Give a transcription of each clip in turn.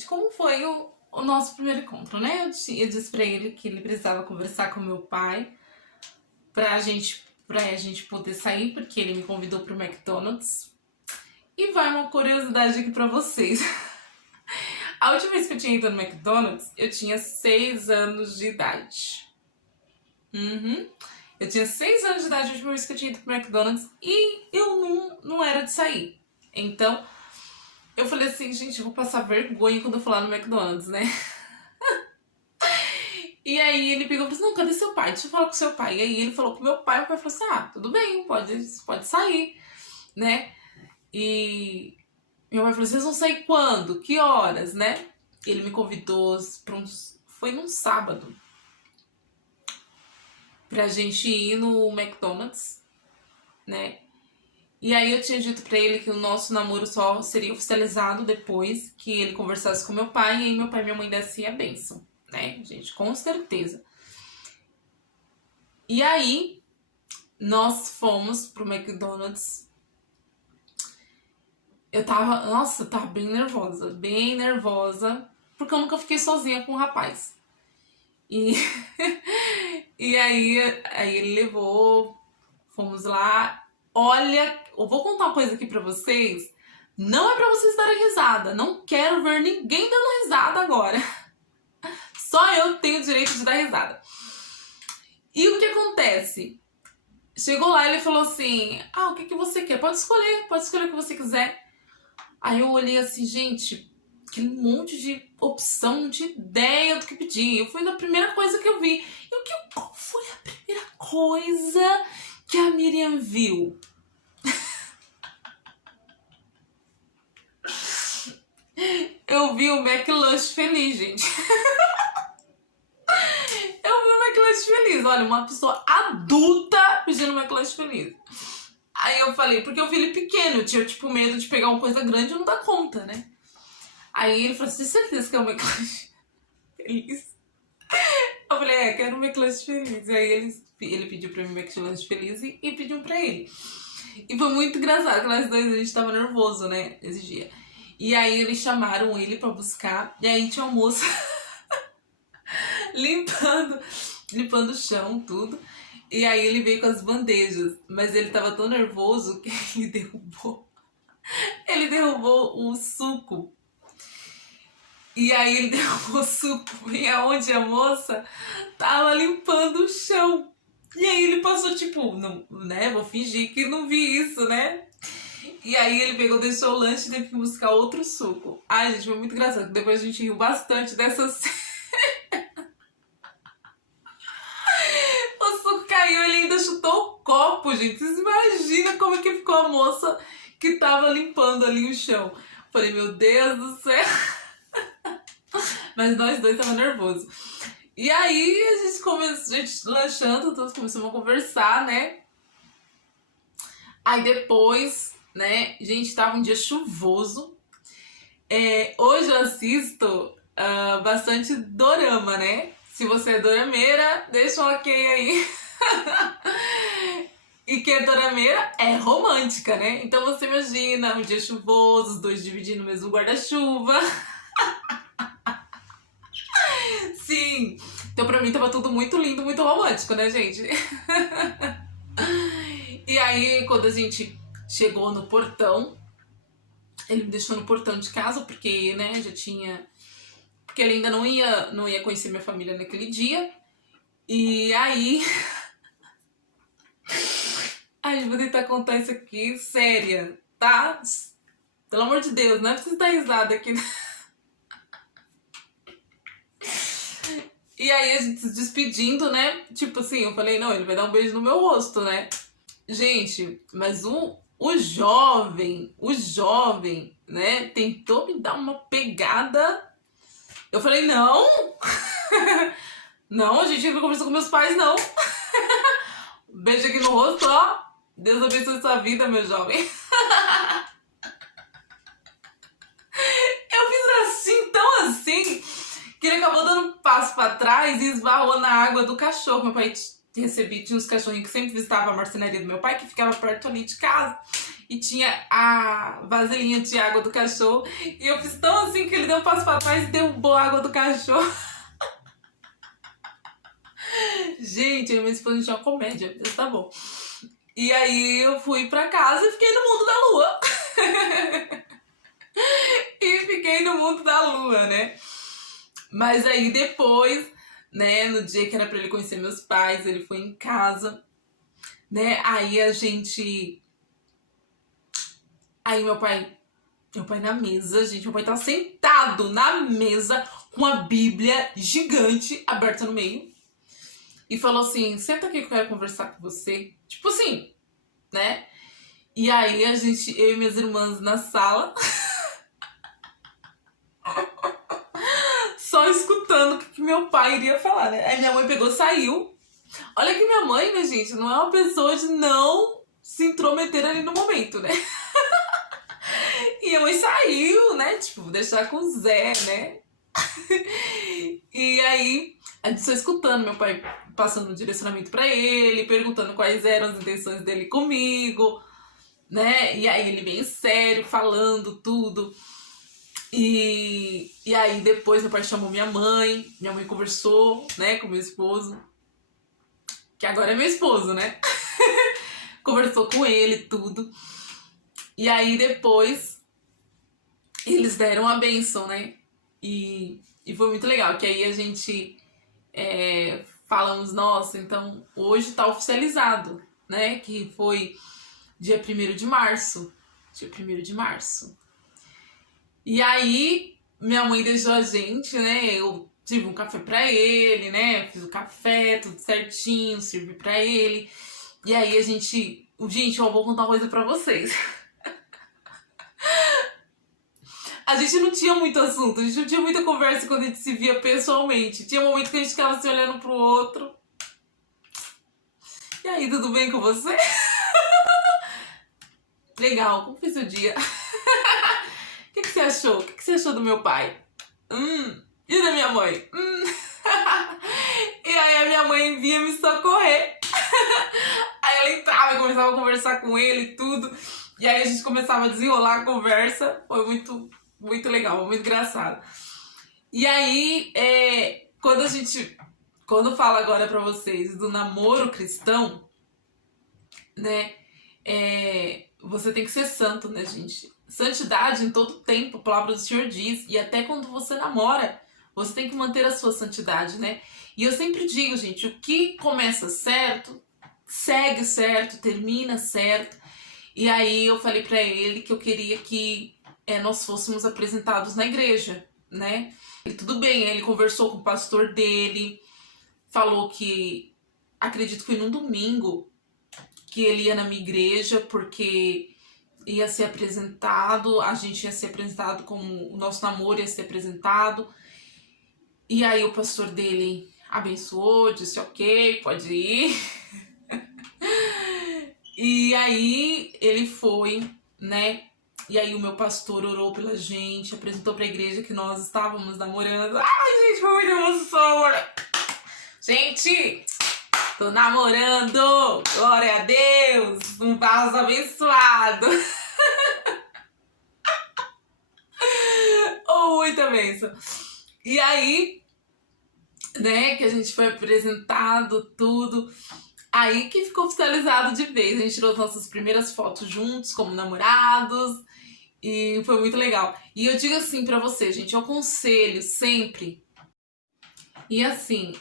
gente, como foi o nosso primeiro encontro, né? Eu disse pra ele que ele precisava conversar com meu pai pra gente poder sair, porque ele me convidou pro McDonald's. E vai uma curiosidade aqui pra vocês. A última vez que eu tinha ido no McDonald's, eu tinha 6 anos de idade. Eu tinha 6 anos de idade a última vez que eu tinha ido pro McDonald's e eu não era de sair. Então, eu falei assim, gente, eu vou passar vergonha quando eu for lá no McDonald's, né? E aí ele pegou e falou assim, não, cadê seu pai? Deixa eu falar com seu pai. E aí ele falou com meu pai, o pai falou assim, ah, tudo bem, pode sair, né? E meu pai falou, vocês vão sair quando? Que horas, né? Ele me convidou foi num sábado pra gente ir no McDonald's, né? E aí eu tinha dito pra ele que o nosso namoro só seria oficializado depois que ele conversasse com meu pai, e aí meu pai e minha mãe dessem a bênção, né, gente? Com certeza. E aí nós fomos pro McDonald's. Eu tava bem nervosa, porque eu nunca fiquei sozinha com um rapaz. E, e aí ele levou, fomos lá. Olha, eu vou contar uma coisa aqui pra vocês. Não é pra vocês darem risada. Não quero ver ninguém dando risada agora. Só eu tenho o direito de dar risada. E o que acontece? Chegou lá e ele falou assim, ah, o que você quer? Pode escolher o que você quiser. Aí eu olhei assim, gente, aquele monte de opção, não tinha ideia do que pedir. Eu fui na primeira coisa que eu vi. E qual foi a primeira coisa que a Miriam viu? Eu vi o McLanche feliz, gente. Eu vi o McLanche feliz. Olha, uma pessoa adulta pedindo McLanche feliz. Aí eu falei, porque eu vi ele pequeno, eu tinha tipo medo de pegar uma coisa grande e não dar conta, né? Aí ele falou assim, tem certeza que é o McLanche feliz? Eu falei, quero um McLanche feliz. Aí ele pediu pra mim um McLanche feliz e pediu pra ele. E foi muito engraçado, que nós dois, a gente tava nervoso, né, esse dia. E aí eles chamaram ele pra buscar, e aí tinha uma moça limpando o chão, tudo. E aí ele veio com as bandejas, mas ele tava tão nervoso que ele derrubou o suco. E aí ele derrubou o suco bem aonde a moça tava limpando o chão. E aí ele passou tipo, não, né, vou fingir que não vi isso, né? E aí ele pegou, deixou o lanche e teve que buscar outro suco. Ai, gente, foi muito engraçado. Depois a gente riu bastante dessas... O suco caiu, ele ainda chutou o copo, gente. Vocês imaginam como é que ficou a moça que tava limpando ali o chão. Falei, meu Deus do céu. Mas nós dois tava nervosos. E aí a gente lanchando, todos começamos a conversar, né? Aí depois, né, gente, tava um dia chuvoso. Hoje eu assisto bastante dorama, né? Se você é dorameira, deixa um ok aí. E que é dorameira é romântica, né? Então você imagina um dia chuvoso, os dois dividindo o mesmo guarda-chuva. Sim, então pra mim tava tudo muito lindo, muito romântico, né, gente? E aí, quando a gente chegou no portão, ele me deixou no portão de casa, porque, né, já tinha... Porque ele ainda não ia conhecer minha família naquele dia. E aí... Ai, vou tentar contar isso aqui, séria, tá? Pelo amor de Deus, não é preciso dar risada aqui, né? E aí a gente se despedindo, né? Tipo assim, eu falei, não, ele vai dar um beijo no meu rosto, né? Gente, mas o jovem, né, tentou me dar uma pegada. Eu falei, não! Não, a gente não conversou com meus pais, não. Beijo aqui no rosto, ó. Deus abençoe sua vida, meu jovem. Eu fiz assim, tão assim, que ele acabou dando um passo pra trás e esbarrou na água do cachorro. Meu pai tinha uns cachorrinhos que sempre visitavam a marcenaria do meu pai, que ficava perto ali de casa. e tinha a vasilhinha de água do cachorro. E eu fiz tão assim que ele deu um passo pra trás e derrubou a água do cachorro. Gente, eu e minha esposa tinha uma comédia, mas tá bom. E aí eu fui pra casa e fiquei no mundo da lua. E fiquei no mundo da lua, né? Mas aí depois, né, no dia que era pra ele conhecer meus pais, ele foi em casa, né? Aí a gente... Aí meu pai na mesa, gente, meu pai tá sentado na mesa com a Bíblia gigante aberta no meio. E falou assim, senta aqui que eu quero conversar com você. Tipo assim, né? E aí eu e minhas irmãs na sala, só escutando o que meu pai iria falar, né? Aí minha mãe pegou e saiu. Olha que minha mãe, né, gente, não é uma pessoa de não se intrometer ali no momento, né? E minha mãe saiu, né? Tipo, vou deixar com o Zé, né? E aí, a gente só escutando meu pai passando um direcionamento pra ele, perguntando quais eram as intenções dele comigo, né? E aí ele bem sério, falando tudo. E aí depois meu pai chamou minha mãe conversou, né, com meu esposo, que agora é meu esposo, né? Conversou com ele, tudo. E aí depois eles deram a bênção, né? E foi muito legal, que aí a gente falamos, nossa, então hoje tá oficializado, né? Que foi dia 1º de março. Dia 1º de março. E aí, minha mãe deixou a gente, né? Eu tive um café pra ele, né? Fiz o café, tudo certinho, servi pra ele. E aí a gente... Gente, eu vou contar uma coisa pra vocês. A gente não tinha muito assunto, a gente não tinha muita conversa quando a gente se via pessoalmente. Tinha um momento que a gente ficava se olhando pro outro. E aí, tudo bem com você? Legal, como foi seu dia? O que você achou? O que você achou do meu pai? E da minha mãe? E aí a minha mãe vinha me socorrer. Aí ela entrava e começava a conversar com ele e tudo. E aí a gente começava a desenrolar a conversa. Foi muito, muito legal, muito engraçado. E aí, quando eu falo agora pra vocês do namoro cristão, né? Você tem que ser santo, né, gente? Santidade em todo tempo, a palavra do Senhor diz. E até quando você namora, você tem que manter a sua santidade, né? E eu sempre digo, gente, o que começa certo, segue certo, termina certo. E aí eu falei pra ele que eu queria que nós fôssemos apresentados na igreja, né? E tudo bem, ele conversou com o pastor dele, falou que, acredito que foi num domingo, que ele ia na minha igreja, porque ia ser apresentado, a gente ia ser apresentado como o nosso namoro ia ser apresentado. E aí o pastor dele abençoou, disse ok, pode ir. E aí ele foi, né? E aí o meu pastor orou pela gente, apresentou pra igreja que nós estávamos namorando. Ai, gente, foi muita emoção. Gente, tô namorando, glória a Deus, um vaso abençoado. Oh, muita bênção. E aí, né, que a gente foi apresentado, tudo. Aí que ficou oficializado de vez. A gente tirou as nossas primeiras fotos juntos, como namorados. E foi muito legal. E eu digo assim pra você, gente, eu aconselho sempre. E assim,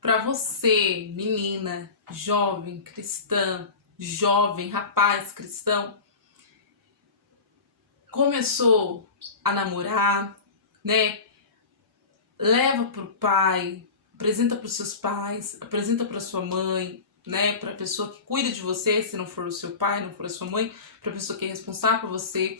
pra você, menina, jovem, cristã, jovem, rapaz, cristão, começou a namorar, né? Leva pro pai, apresenta pros seus pais, apresenta pra sua mãe, né? Pra pessoa que cuida de você, se não for o seu pai, não for a sua mãe, pra pessoa que é responsável por você,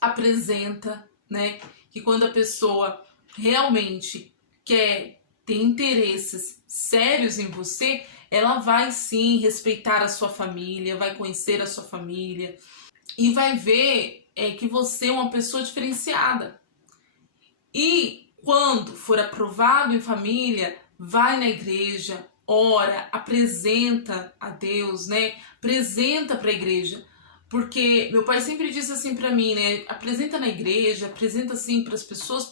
apresenta, né? Que quando a pessoa realmente quer ter interesses sérios em você, ela vai sim respeitar a sua família, vai conhecer a sua família e vai ver que você é uma pessoa diferenciada. E quando for aprovado em família, vai na igreja, ora, apresenta a Deus, né? Apresenta para a igreja, Porque meu pai sempre disse assim pra mim, né? Apresenta na igreja, apresenta assim pras pessoas.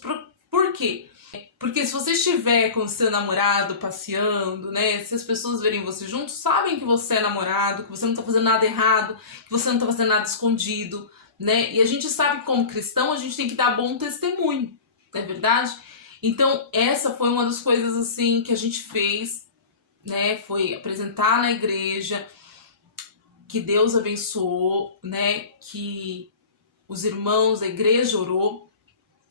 Por quê? Porque se você estiver com o seu namorado passeando, né? Se as pessoas verem você junto, sabem que você é namorado, que você não tá fazendo nada errado, que você não tá fazendo nada escondido, né? E a gente sabe que como cristão a gente tem que dar bom testemunho, não é verdade? Então essa foi uma das coisas assim que a gente fez, né? Foi apresentar na igreja, que Deus abençoou, né? Que os irmãos da igreja orou.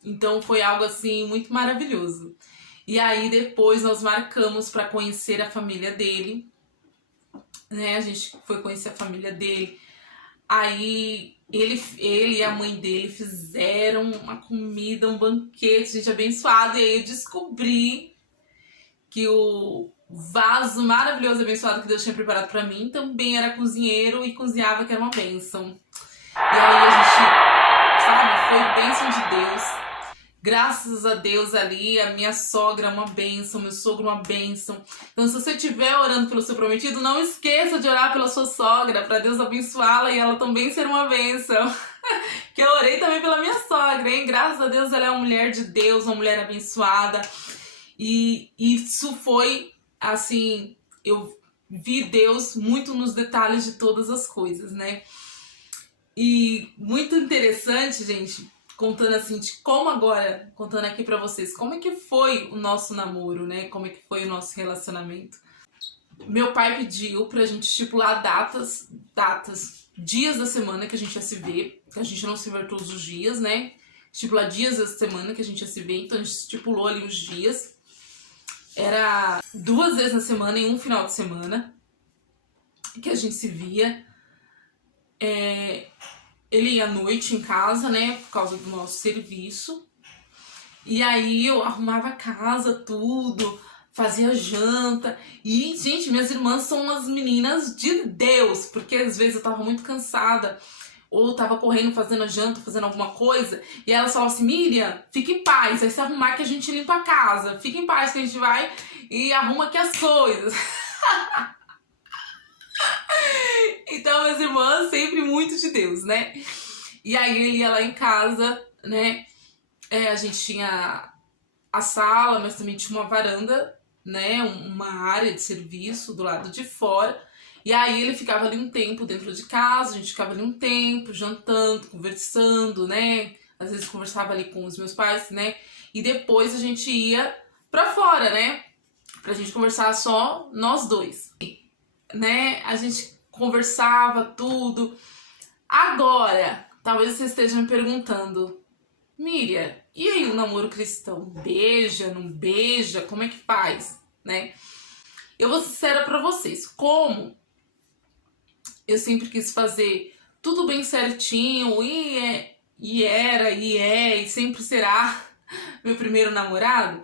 Então foi algo assim muito maravilhoso. E aí depois nós marcamos para conhecer a família dele, né? A gente foi conhecer a família dele. Aí ele e a mãe dele fizeram uma comida, um banquete, gente, abençoado. E aí eu descobri que o vaso maravilhoso, abençoado que Deus tinha preparado para mim também era cozinheiro e cozinhava, que era uma bênção. E aí a gente, sabe, foi bênção de Deus. Graças a Deus ali, a minha sogra é uma bênção, meu sogro é uma bênção. Então se você estiver orando pelo seu prometido, não esqueça de orar pela sua sogra, para Deus abençoá-la e ela também ser uma bênção. Que eu orei também pela minha sogra, hein? Graças a Deus ela é uma mulher de Deus, uma mulher abençoada. E isso foi, assim, eu vi Deus muito nos detalhes de todas as coisas, né? E muito interessante, gente, contando assim, de como agora, contando aqui pra vocês, como é que foi o nosso namoro, né? Como é que foi o nosso relacionamento. Meu pai pediu pra gente estipular datas, dias da semana que a gente ia se ver, que a gente não se vê todos os dias, né? Estipular dias da semana que a gente ia se ver, então a gente estipulou ali os dias. Era 2 vezes na semana em um final de semana que a gente se via. Ele ia à noite em casa, né, por causa do nosso serviço. E aí eu arrumava a casa, tudo, fazia janta. E, gente, minhas irmãs são umas meninas de Deus, porque às vezes eu tava muito cansada, ou tava correndo, fazendo a janta, fazendo alguma coisa, e elas falavam assim, Miriam, fica em paz, vai se arrumar que a gente limpa a casa, fica em paz que a gente vai e arruma aqui as coisas. Então, minhas irmãs, sempre muito de Deus, né? E aí ele ia lá em casa, né? A gente tinha a sala, mas também tinha uma varanda, né? Uma área de serviço do lado de fora. E aí ele ficava ali um tempo dentro de casa, a gente ficava ali um tempo, jantando, conversando, né? Às vezes conversava ali com os meus pais, né? E depois a gente ia pra fora, né? Pra gente conversar só nós dois, né? A gente conversava tudo. Agora, talvez você esteja me perguntando, Miriam, e aí o namoro cristão? Beija, não beija? Como é que faz, né? Eu vou ser sincera pra vocês, como eu sempre quis fazer tudo bem certinho e é e sempre será meu primeiro namorado,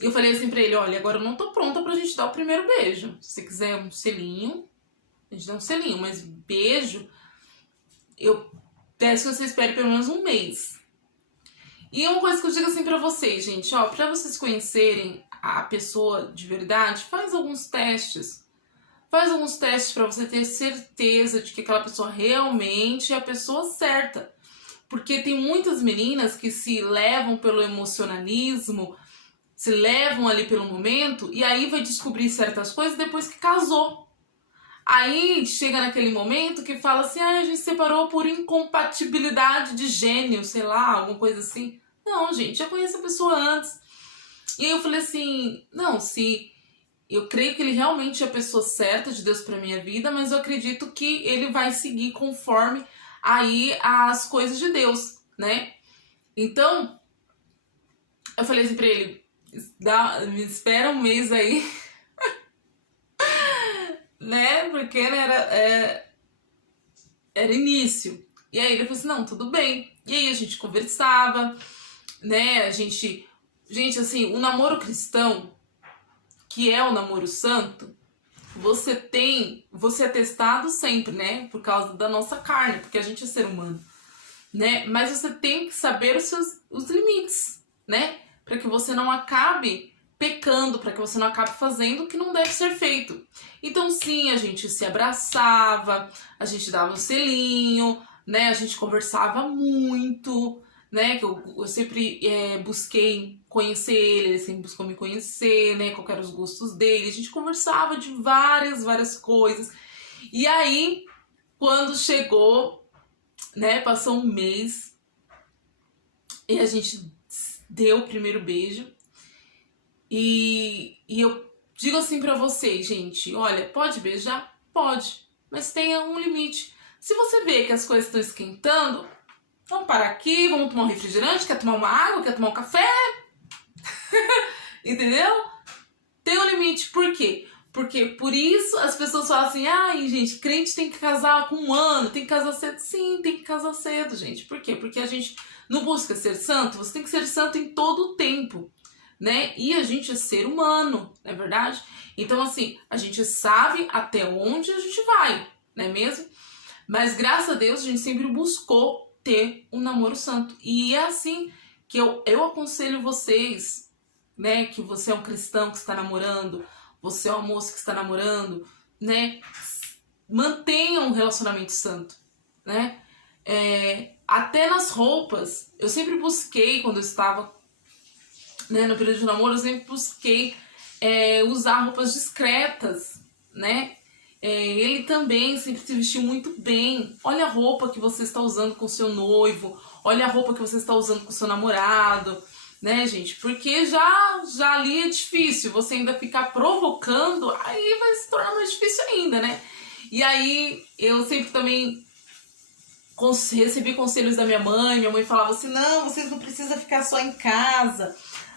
eu falei assim pra ele, olha, agora eu não tô pronta pra gente dar o primeiro beijo. Se você quiser um selinho, a gente dá um selinho, mas beijo, eu peço que você espere pelo menos um mês. E uma coisa que eu digo assim pra vocês, gente, ó, pra vocês conhecerem a pessoa de verdade, faz alguns testes. Faz alguns testes pra você ter certeza de que aquela pessoa realmente é a pessoa certa. Porque tem muitas meninas que se levam pelo emocionalismo, se levam ali pelo momento, e aí vai descobrir certas coisas depois que casou. Aí chega naquele momento que fala assim, a gente separou por incompatibilidade de gênio, sei lá, alguma coisa assim. Não, gente, já conheço a pessoa antes. E aí eu falei assim, não, se eu creio que ele realmente é a pessoa certa de Deus pra minha vida, mas eu acredito que ele vai seguir conforme aí as coisas de Deus, né? Então, eu falei assim pra ele, me espera um mês aí, né? Porque né, era início. E aí ele falou assim, não, tudo bem. E aí a gente conversava, né? A gente, assim, o namoro cristão, que é o namoro santo, você é testado sempre, né? Por causa da nossa carne, porque a gente é ser humano, né? Mas você tem que saber os limites, né? Para que você não acabe pecando, para que você não acabe fazendo o que não deve ser feito. Então sim, a gente se abraçava, a gente dava um selinho, né? A gente conversava muito, né? Que eu sempre busquei conhecer ele sempre buscou me conhecer, né? Qual eram os gostos dele. A gente conversava de várias coisas. E aí, quando chegou, né? Passou um mês e a gente deu o primeiro beijo. E eu digo assim pra vocês, gente, olha, pode beijar? Pode, mas tenha um limite. Se você vê que as coisas estão esquentando, vamos parar aqui, vamos tomar um refrigerante, quer tomar uma água, quer tomar um café? Entendeu? Tem um limite. Por quê? Porque por isso as pessoas falam assim, ai, gente, crente tem que casar com 1 ano, tem que casar cedo. Sim, tem que casar cedo, gente. Por quê? Porque a gente não busca ser santo, você tem que ser santo em todo o tempo, né? E a gente é ser humano, não é verdade? Então, assim, a gente sabe até onde a gente vai, não é mesmo? Mas, graças a Deus, a gente sempre buscou ter um namoro santo. E é assim que eu aconselho vocês, né? Que você é um cristão que está namorando, você é uma moça que está namorando, né? Mantenha um relacionamento santo, né? Até nas roupas, eu sempre busquei, quando eu estava, né, no período de namoro, eu sempre busquei usar roupas discretas, né? Ele também sempre se vestiu muito bem. Olha a roupa que você está usando com seu noivo, olha a roupa que você está usando com seu namorado, né, gente? Porque já ali é difícil, você ainda ficar provocando, aí vai se tornar mais difícil ainda, né? E aí eu sempre também recebi conselhos da minha mãe falava assim, não, vocês não precisam ficar só em casa,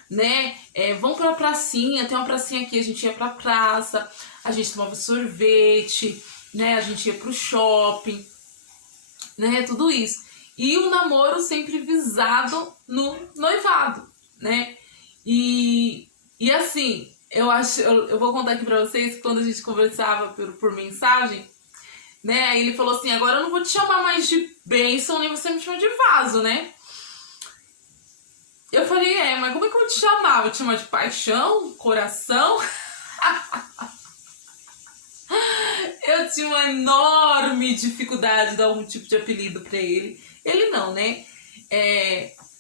né? Vão pra pracinha, tem uma pracinha aqui, a gente ia pra praça, a gente tomava sorvete, né? A gente ia pro shopping, né? Tudo isso. E o namoro sempre visado no noivado, né? E assim, eu vou contar aqui pra vocês que quando a gente conversava por mensagem, né? Aí ele falou assim, agora eu não vou te chamar mais de bênção, nem você me chama de vaso, né? Eu falei, mas como é que eu vou te chamar? Vou te chamar de paixão? Coração? Eu tinha uma enorme dificuldade de dar algum tipo de apelido pra ele. Ele não, né?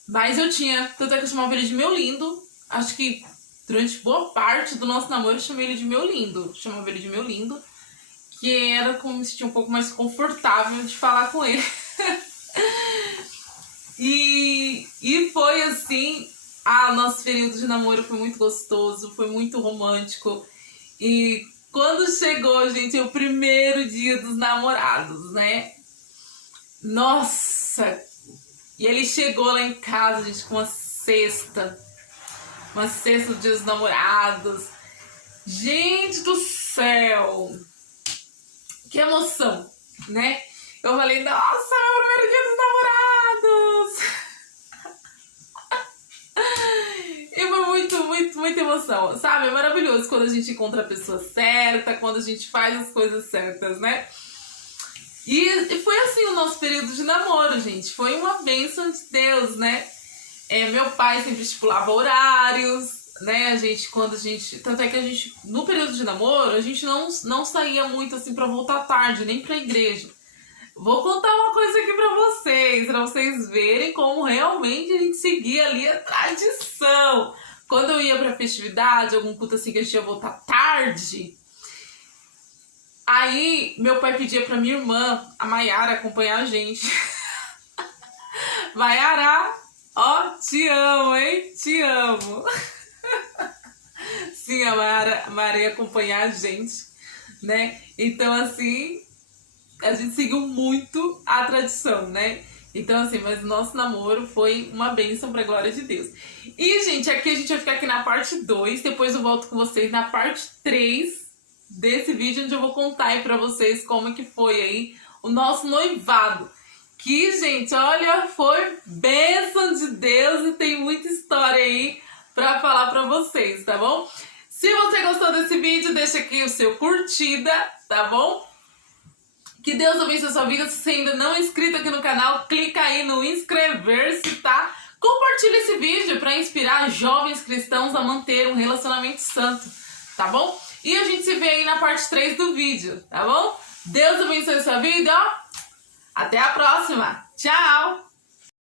Mas eu tinha, tanto é que eu chamava ele de meu lindo. Acho que durante boa parte do nosso namoro eu chamei ele de meu lindo. Chamava ele de meu lindo, que era como me sentia um pouco mais confortável de falar com ele. E foi assim, nosso período de namoro foi muito gostoso, foi muito romântico. E quando chegou, gente, o primeiro dia dos namorados, né? Nossa! E ele chegou lá em casa, gente, com uma cesta do dia dos namorados. Gente do céu! Que emoção, né? Eu falei, nossa, é o primeiro dia dos namorados! E foi muita emoção, sabe? É maravilhoso quando a gente encontra a pessoa certa, quando a gente faz as coisas certas, né? E foi assim o nosso período de namoro, gente. Foi uma bênção de Deus, né? Meu pai sempre estipulava horários, né? Tanto é que a gente, no período de namoro, a gente não saía muito assim pra voltar tarde, nem pra igreja. Vou contar uma coisa aqui pra vocês verem como realmente a gente seguia ali a tradição. Quando eu ia pra festividade, algum culto assim que a gente ia voltar tarde, aí meu pai pedia pra minha irmã, a Maiara, acompanhar a gente. Maiara, ó, te amo, hein? Te amo. Sim, a Maiara ia acompanhar a gente, né? Então, assim, a gente seguiu muito a tradição, né? Então, assim, mas o nosso namoro foi uma bênção pra glória de Deus. E, gente, aqui a gente vai ficar aqui na parte 2, depois eu volto com vocês na parte 3 desse vídeo, onde eu vou contar aí pra vocês como é que foi aí o nosso noivado. Que, gente, olha, foi bênção de Deus e tem muita história aí pra falar pra vocês, tá bom? Se você gostou desse vídeo, deixa aqui o seu curtida, tá bom? Que Deus abençoe a sua vida. Se você ainda não é inscrito aqui no canal, clica aí no inscrever-se, tá? Compartilha compartilha esse vídeo para inspirar jovens cristãos a manter um relacionamento santo, tá bom? E a gente se vê aí na parte 3 do vídeo, tá bom? Deus abençoe sua vida, ó. Até a próxima. Tchau!